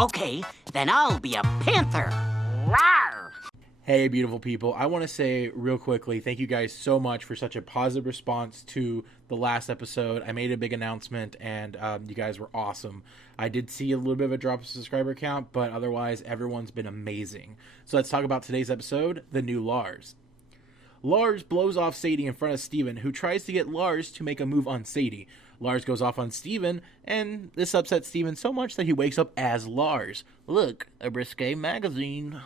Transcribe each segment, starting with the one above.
Okay, then I'll be a panther. Rawr! Hey, beautiful people. I want to say real quickly, thank you guys so much for such a positive response to the last episode. I made a big announcement, and you guys were awesome. I did see a little bit of a drop of subscriber count, but otherwise, everyone's been amazing. So let's talk about today's episode, the new Lars. Lars blows off Sadie in front of Steven, who tries to get Lars to make a move on Sadie. Lars goes off on Steven, and this upsets Steven so much that he wakes up as Lars. Look, a risque magazine.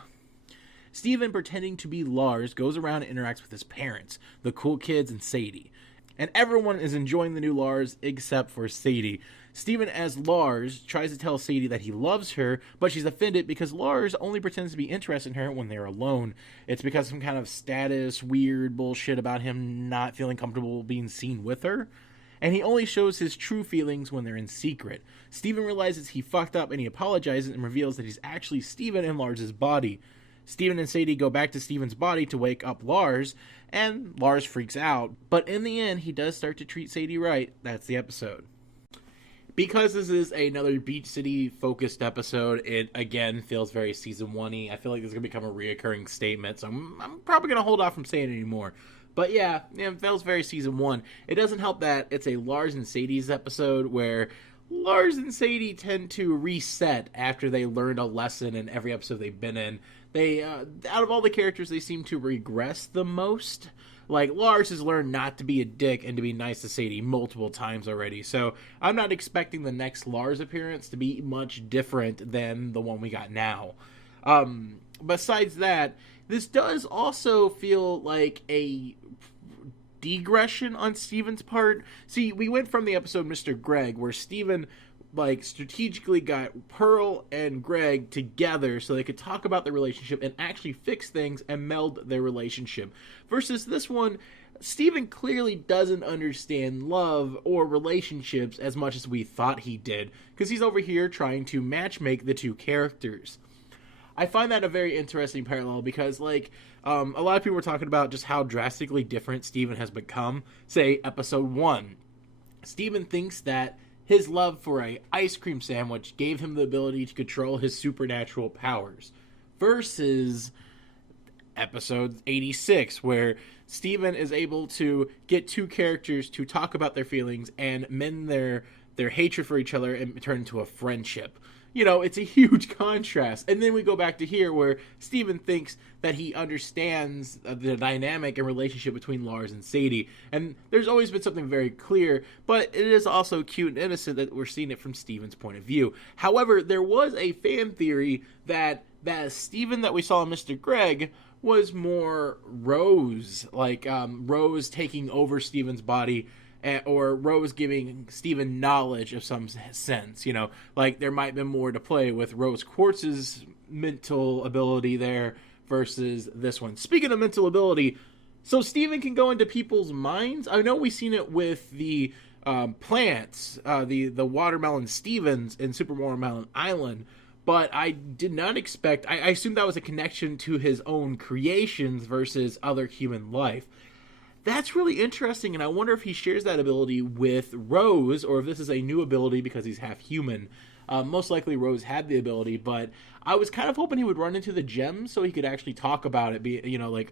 Steven, pretending to be Lars, goes around and interacts with his parents, the cool kids, and Sadie. And everyone is enjoying the new Lars except for Sadie. Steven, as Lars, tries to tell Sadie that he loves her, but she's offended because Lars only pretends to be interested in her when they're alone. It's because of some kind of status, weird bullshit about him not feeling comfortable being seen with her. And he only shows his true feelings when they're in secret. Steven realizes he fucked up and he apologizes and reveals that he's actually Steven in Lars's body. Steven and Sadie go back to Steven's body to wake up Lars, and Lars freaks out. But in the end, he does start to treat Sadie right. That's the episode. Because this is another Beach City-focused episode, it, again, feels very Season 1-y. I feel like this is going to become a reoccurring statement, so I'm probably going to hold off from saying it anymore. But yeah, it feels very Season 1. It doesn't help that it's a Lars and Sadie's episode where Lars and Sadie tend to reset after they learned a lesson in every episode they've been in. They, out of all the characters, they seem to regress the most. Like, Lars has learned not to be a dick and to be nice to Sadie multiple times already. So, I'm not expecting the next Lars appearance to be much different than the one we got now. Besides that, this does also feel like a digression on Steven's part. See, we went from the episode Mr. Greg, where Steven strategically got Pearl and Greg together so they could talk about their relationship and actually fix things and meld their relationship. Versus this one, Steven clearly doesn't understand love or relationships as much as we thought he did, because he's over here trying to matchmake the two characters. I find that a very interesting parallel because, a lot of people were talking about just how drastically different Steven has become. Say, episode 1. Steven thinks that his love for an ice cream sandwich gave him the ability to control his supernatural powers. Versus episode 86, where Steven is able to get two characters to talk about their feelings and mend their hatred for each other and turn into a friendship. You know, it's a huge contrast. And then we go back to here where Steven thinks that he understands the dynamic and relationship between Lars and Sadie. And there's always been something very clear, but it is also cute and innocent that we're seeing it from Steven's point of view. However, there was a fan theory that Steven that we saw in Mr. Greg was more Rose, Rose taking over Steven's body, or Rose giving Steven knowledge of some sense, there might have been more to play with Rose Quartz's mental ability there versus this one. Speaking of mental ability, so Steven can go into people's minds. I know we've seen it with the plants, the watermelon Stevens in Super Watermelon Island, but I did not expect, I assumed that was a connection to his own creations versus other human life. That's really interesting, and I wonder if he shares that ability with Rose, or if this is a new ability because he's half human. Most likely Rose had the ability, but I was kind of hoping he would run into the gems so he could actually talk about it,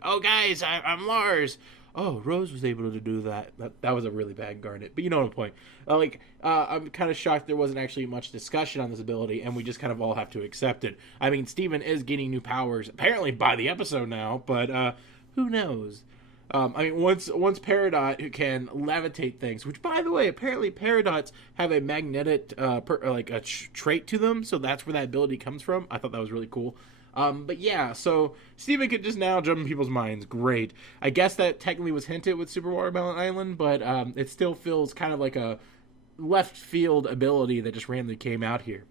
oh guys, I'm Lars. Oh, Rose was able to do that. That was a really bad Garnet, but you know the point. I'm kind of shocked there wasn't actually much discussion on this ability, and we just kind of all have to accept it. I mean, Steven is getting new powers, apparently by the episode now, but who knows? Once Peridot can levitate things, which, by the way, apparently Peridots have a magnetic, trait to them, so that's where that ability comes from. I thought that was really cool. But yeah, so Steven could just now jump in people's minds. Great. I guess that technically was hinted with Super Watermelon Island, but it still feels kind of like a left field ability that just randomly came out here.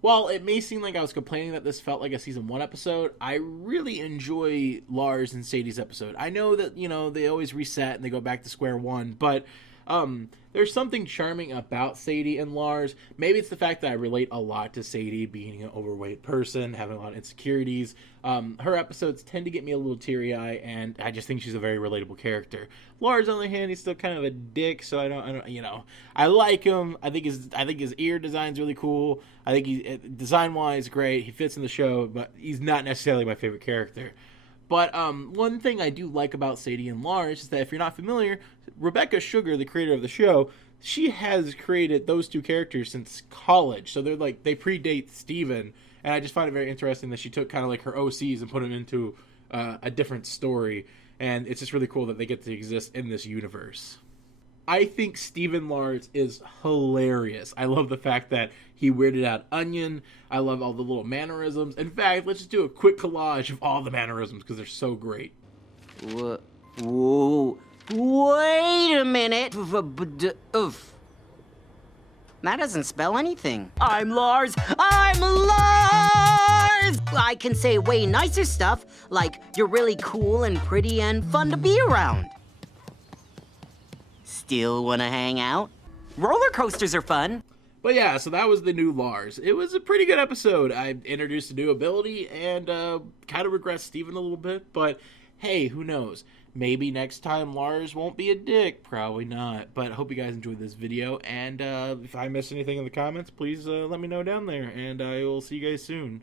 While it may seem like I was complaining that this felt like a Season 1 episode, I really enjoy Lars and Sadie's episode. I know that, they always reset and they go back to square one, but There's something charming about Sadie and Lars. Maybe it's the fact that I relate a lot to Sadie being an overweight person, having a lot of insecurities. Her episodes tend to get me a little teary-eyed, and I just think she's a very relatable character. Lars, on the other hand, he's still kind of a dick, so I don't, you know, I like him. I think his ear design's really cool. I think he, design-wise, great. He fits in the show, but he's not necessarily my favorite character. But one thing I do like about Sadie and Lars is that if you're not familiar, Rebecca Sugar, the creator of the show, she has created those two characters since college. So they predate Steven. And I just find it very interesting that she took kind of like her OCs and put them into a different story. And it's just really cool that they get to exist in this universe. I think Steven Lars is hilarious. I love the fact that he weirded out Onion. I love all the little mannerisms. In fact, let's just do a quick collage of all the mannerisms because they're so great. Whoa. Wait a minute. Oof. That doesn't spell anything. I'm Lars. I'm Lars! I can say way nicer stuff, like you're really cool and pretty and fun to be around. Still want to hang out? Roller coasters are fun. But yeah, so that was the new Lars. It was a pretty good episode. I introduced a new ability and kind of regressed Steven a little bit. But hey, who knows? Maybe next time Lars won't be a dick. Probably not. But I hope you guys enjoyed this video. And if I missed anything in the comments, please let me know down there. And I will see you guys soon.